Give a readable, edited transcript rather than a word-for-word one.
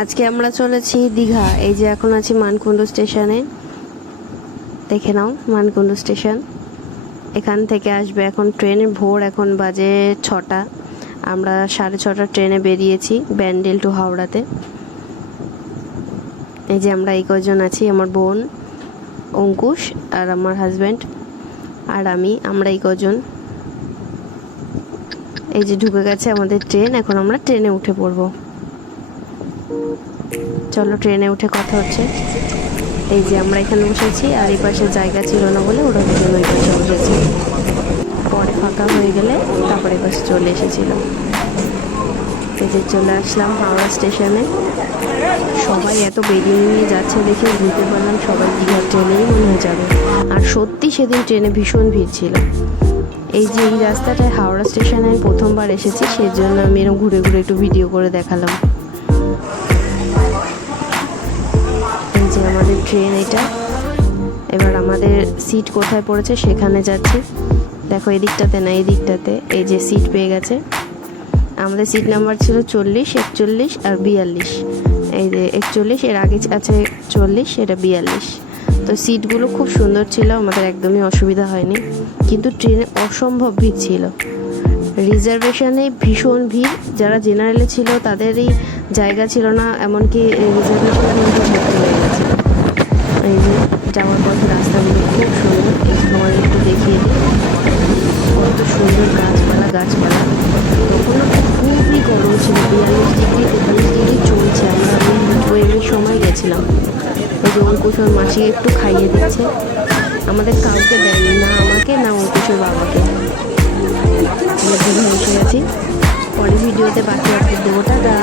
আজকে আমরা চলেছি দীঘা। এই যে এখন আছি মানকুণ্ডু স্টেশনে, দেখে নাও মানকুণ্ডু স্টেশন। এখান থেকে আসবে এখন ট্রেনে, ভোর এখন বাজে 6টা। আমরা 6:30 ট্রেনে বেরিয়েছি ব্যান্ডেল টু হাওড়াতে। এই যে আমরা এই কজন আছি, আমার বোন অঙ্কুশ আর আমার হাজব্যান্ড আর আমরা এই কজন। এই যে ঢুকে গেছে আমাদের ট্রেন, এখন আমরা ট্রেনে উঠে পড়বো। চলো ট্রেনে উঠে কথা হচ্ছে। এই যে আমরা এখানে বসেছি, আর এই পাশে জায়গা ছিল না বলে ওরা দুজন ওই পাশে বসেছি। পরে ফাঁকা হয়ে গেলে তারপরে পাশে চলে এসেছিল। এই যে চলে আসলাম হাওড়া স্টেশনে। সবাই এত বেরিয়ে নিয়ে যাচ্ছে দেখে বুঝতে পারলাম সবাই দীঘার ট্রেনেই মনে হয়ে যাবে। আর সত্যি সেদিন ট্রেনে ভীষণ ভিড় ছিল। এই যে এই রাস্তাটায় হাওড়া স্টেশনে আমি প্রথমবার এসেছি, সেজন্য আমি এরকম ঘুরে ঘুরে একটু ভিডিও করে দেখালাম। এই যে আমাদের ট্রেন এটা। এবার আমাদের সিট কোথায় পড়েছে সেখানে যাচ্ছি। দেখো এদিকটাতে না, এদিকটাতে এই যে সিট পেয়ে গেছে। আমাদের সিট নাম্বার ছিল 40, 41 আর 42। এই যে 41, এর আগে আছে 40, এটা 42। তো সিটগুলো খুব সুন্দর ছিল, আমাদের একদমই অসুবিধা হয়নি। কিন্তু ট্রেনে অসম্ভব ভিড় ছিল, রিজার্ভেশনে ভীষণ ভিড়। যারা জেনারেলে ছিল তাদেরই জায়গা ছিল না, এমনকি রিজার্ভেশনের মধ্যে ভর্তি হয়ে গেছে। এই যে যাওয়ার পথে রাস্তাগুলো খুব সুন্দর, তোমাদের একটু দেখিয়ে দিই। কত সুন্দর গাছপালা। তখনও খুবই গরম ছিল, 42 ডিগ্রি 43 ডিগ্রি চলছে। আমরা ওই সময় গেছিলাম। ওই যে অঙ্কুশর মাসি একটু খাইয়ে দিচ্ছে, আমাদের কাউকে দেয়নি, না আমাকে না অঙ্কুশের বাবাকে। আমরা দীঘা এসে গেছি। পরে ভিডিওতে বাকি আপডেট দেবো। টাটা।